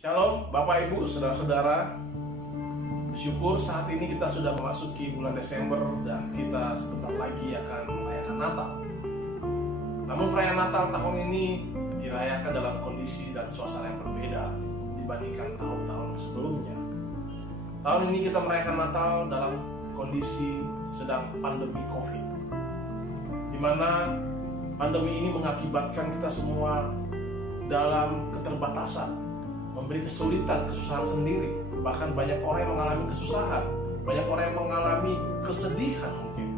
Shalom Bapak Ibu, Saudara-saudara. Bersyukur saat ini kita sudah memasuki bulan Desember dan kita sebentar lagi akan merayakan Natal. Namun perayaan Natal tahun ini dirayakan dalam kondisi dan suasana yang berbeda dibandingkan tahun-tahun sebelumnya. Tahun ini kita merayakan Natal dalam kondisi sedang pandemi COVID, di mana pandemi ini mengakibatkan kita semua dalam keterbatasan, memberi kesulitan, kesusahan sendiri. Bahkan banyak orang yang mengalami kesusahan, banyak orang yang mengalami kesedihan, mungkin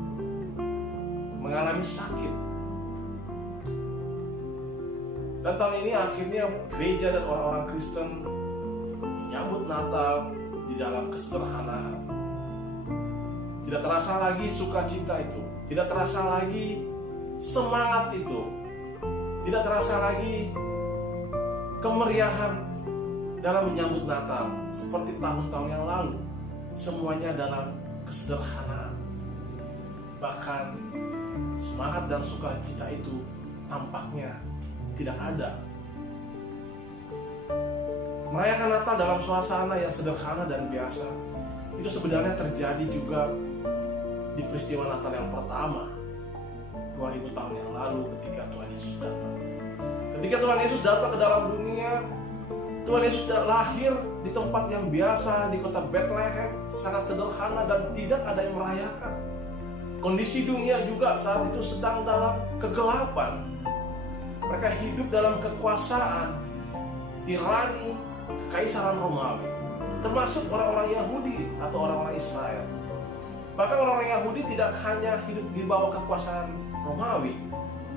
mengalami sakit. Dan tahun ini akhirnya gereja dan orang-orang Kristen menyambut Natal di dalam kesederhanaan. Tidak terasa lagi sukacita itu, tidak terasa lagi semangat itu, tidak terasa lagi kemeriahan dalam menyambut Natal seperti tahun-tahun yang lalu. Semuanya dalam kesederhanaan. Bahkan semangat dan sukacita itu tampaknya tidak ada. Merayakan Natal dalam suasana yang sederhana dan biasa itu sebenarnya terjadi juga di peristiwa Natal yang pertama 2000 tahun yang lalu ketika Tuhan Yesus datang. Ketika Tuhan Yesus datang ke dalam dunia, Tuhan Yesus lahir di tempat yang biasa di kota Bethlehem, sangat sederhana dan tidak ada yang merayakan. Kondisi dunia juga saat itu sedang dalam kegelapan. Mereka hidup dalam kekuasaan, tirani, kekaisaran Romawi, termasuk orang-orang Yahudi atau orang-orang Israel. Bahkan orang-orang Yahudi tidak hanya hidup di bawah kekuasaan Romawi,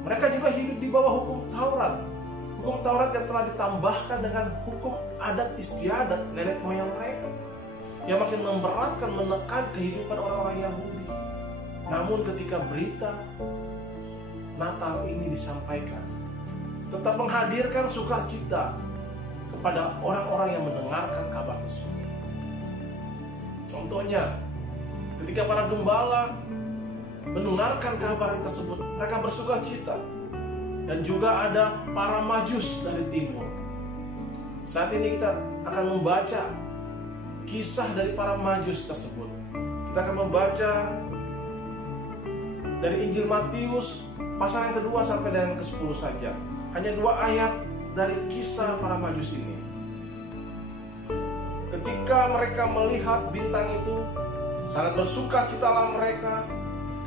mereka juga hidup di bawah hukum Taurat. Hukum Taurat yang telah ditambahkan dengan hukum adat istiadat nenek moyang mereka, yang makin memberatkan, menekan kehidupan orang-orang Yahudi. Namun ketika berita Natal ini disampaikan, tetap menghadirkan sukacita kepada orang-orang yang mendengarkan kabar tersebut. Contohnya, ketika para gembala mendengarkan kabar tersebut, mereka bersukacita. Dan juga ada para majus dari timur. Saat ini kita akan membaca kisah dari para majus tersebut. Kita akan membaca dari Injil Matius pasal yang kedua sampai dengan ke-10 saja. Hanya 2 ayat dari kisah para majus ini. Ketika mereka melihat bintang itu, sangat bersukacitalah mereka.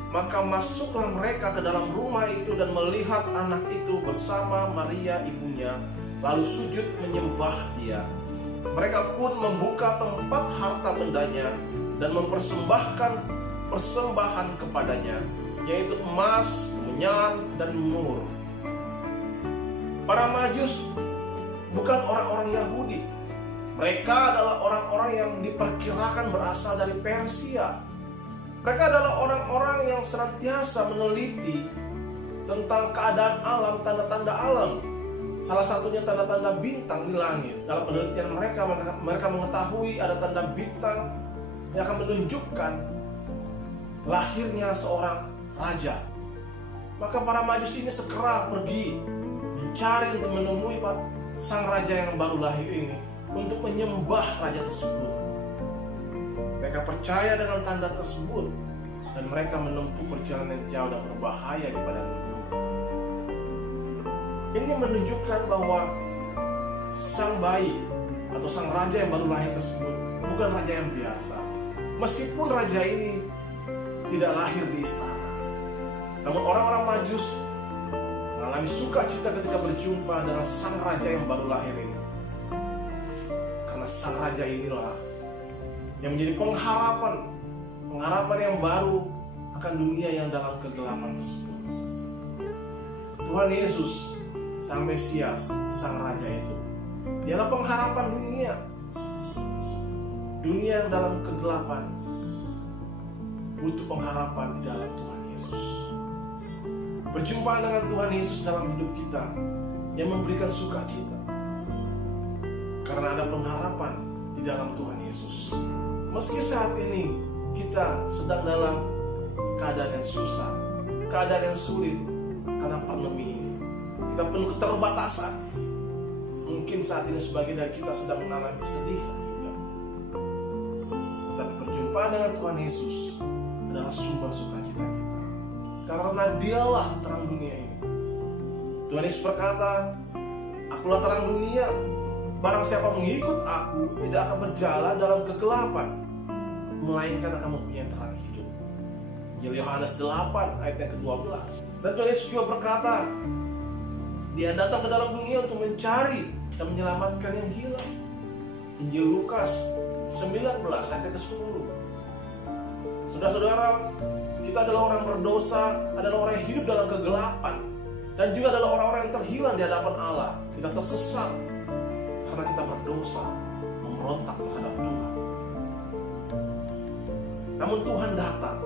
Maka masuklah mereka ke dalam rumah itu dan melihat anak itu bersama Maria ibunya, lalu sujud menyembah dia. Mereka pun membuka tempat harta bendanya dan mempersembahkan persembahan kepadanya, yaitu emas, minyak, dan mur. Para majus bukan orang-orang Yahudi. Mereka adalah orang-orang yang diperkirakan berasal dari Persia. Mereka adalah orang-orang yang senantiasa meneliti tentang keadaan alam, tanda-tanda alam. Salah satunya tanda-tanda bintang di langit. Dalam penelitian mereka mengetahui ada tanda bintang yang akan menunjukkan lahirnya seorang raja. Maka para majus ini segera pergi mencari untuk menemui sang raja yang baru lahir ini untuk menyembah raja tersebut. Mereka percaya dengan tanda tersebut dan mereka menempuh perjalanan jauh dan berbahaya di padang gurun. Ini menunjukkan bahwa sang bayi atau sang raja yang baru lahir tersebut bukan raja yang biasa. Meskipun raja ini tidak lahir di istana, namun orang-orang majus mengalami sukacita ketika berjumpa dengan sang raja yang baru lahir ini. Karena sang raja inilah yang menjadi pengharapan yang baru akan dunia yang dalam kegelapan tersebut. Tuhan Yesus, sang Mesias, sang Raja itu, dialah pengharapan dunia. Dunia yang dalam kegelapan butuh pengharapan di dalam Tuhan Yesus. Berjumpa dengan Tuhan Yesus dalam hidup kita yang memberikan sukacita, karena ada pengharapan di dalam Tuhan Yesus. Meski saat ini kita sedang dalam keadaan yang susah, keadaan yang sulit karena pandemi ini, kita penuh keterbatasan. Mungkin saat ini sebagian dari kita sedang mengalami kesedihan juga. Tetapi perjumpaan dengan Tuhan Yesus adalah sumber sukacita kita. Karena Dialah terang dunia ini. Tuhan Yesus berkata, "Akulah terang dunia. Barang siapa mengikut aku tidak akan berjalan dalam kegelapan, melainkan akan mempunyai terang hidup." Injil Yohanes 8 ayat yang ke-12. Dan Tuhan Yesus juga berkata, Dia datang ke dalam dunia untuk mencari dan menyelamatkan yang hilang. Injil Lukas 19 ayat yang ke-10. Saudara-saudara, kita adalah orang berdosa, adalah orang yang hidup dalam kegelapan, dan juga adalah orang-orang yang terhilang di hadapan Allah. Kita tersesat karena kita berdosa, memberontak terhadap Tuhan. Namun Tuhan datang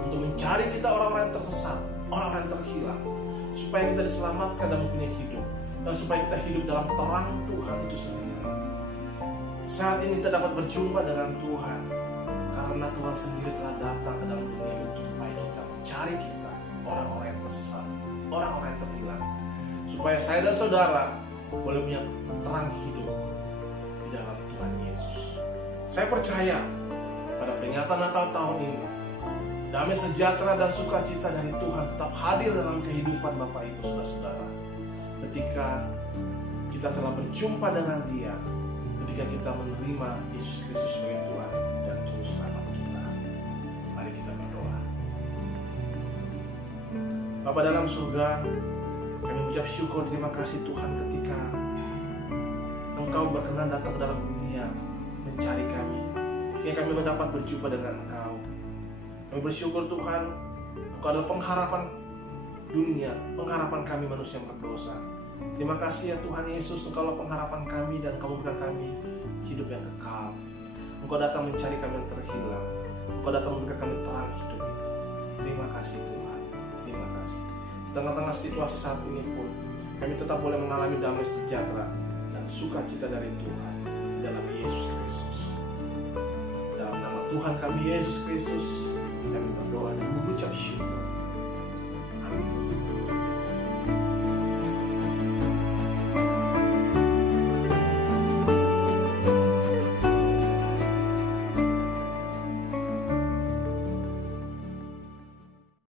untuk mencari kita, orang-orang yang tersesat, orang-orang yang terhilang, supaya kita diselamatkan dan mempunyai hidup, dan supaya kita hidup dalam terang Tuhan itu sendiri. Saat ini kita dapat berjumpa dengan Tuhan karena Tuhan sendiri telah datang ke dalam dunia menjumpai kita, mencari kita, orang-orang yang tersesat, orang-orang yang terhilang, supaya saya dan saudara boleh punya terang hidup di dalam Tuhan Yesus. Saya percaya pada peringatan Natal tahun ini, damai sejahtera dan sukacita dari Tuhan tetap hadir dalam kehidupan Bapak Ibu Saudara-saudara. Ketika kita telah berjumpa dengan Dia, ketika kita menerima Yesus Kristus sebagai Tuhan dan Juru Selamat kita. Mari kita berdoa. Bapa dalam surga, kami mengucap syukur, terima kasih Tuhan ketika Engkau berkenan datang ke dalam dunia mencari kami, sehingga kami mendapat berjumpa dengan Engkau. Kami bersyukur Tuhan, Engkau adalah pengharapan dunia, pengharapan kami manusia yang berdosa. Terima kasih ya Tuhan Yesus, Engkau adalah pengharapan kami dan Engkau memberikan kami hidup yang kekal. Engkau datang mencari kami yang terhilang, Engkau datang memberikan kami terang hidup itu. Terima kasih Tuhan, terima kasih. Di tengah-tengah situasi saat ini pun, kami tetap boleh mengalami damai sejahtera dan sukacita dari Tuhan dalam Yesus Kristus. Dalam nama Tuhan kami Yesus Kristus, kami berdoa dan mengucap syukur.